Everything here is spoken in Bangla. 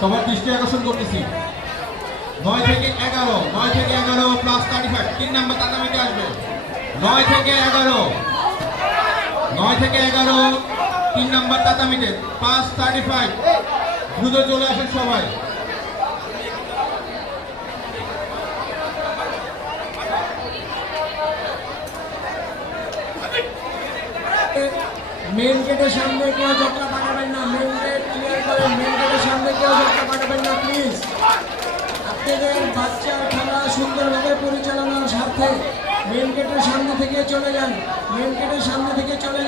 সবার দৃষ্টি আকর্ষণ করতেছি। 9 থেকে 11, 9 থেকে 11 প্লাস 35 3 নাম্বার তাতামিতে আসবে। 9 থেকে 11, 9 থেকে 11 3 নাম্বার তাতামিতে পাস 35। দ্রুত চলে আসেন সবাই। মেন গেটের সামনে কেউ জটলা পাঠাবেন না, মেন গেট ক্লিয়ার করেন। মেন গেটের সামনে কেউ জটলা পাঠাবেন না প্লিজ। আপনাদের বাচ্চার খেলা সুন্দরভাবে পরিচালনার স্বার্থে মেন গেটের সামনে থেকে চলে যান, মেন গেটের সামনে থেকে চলে যান।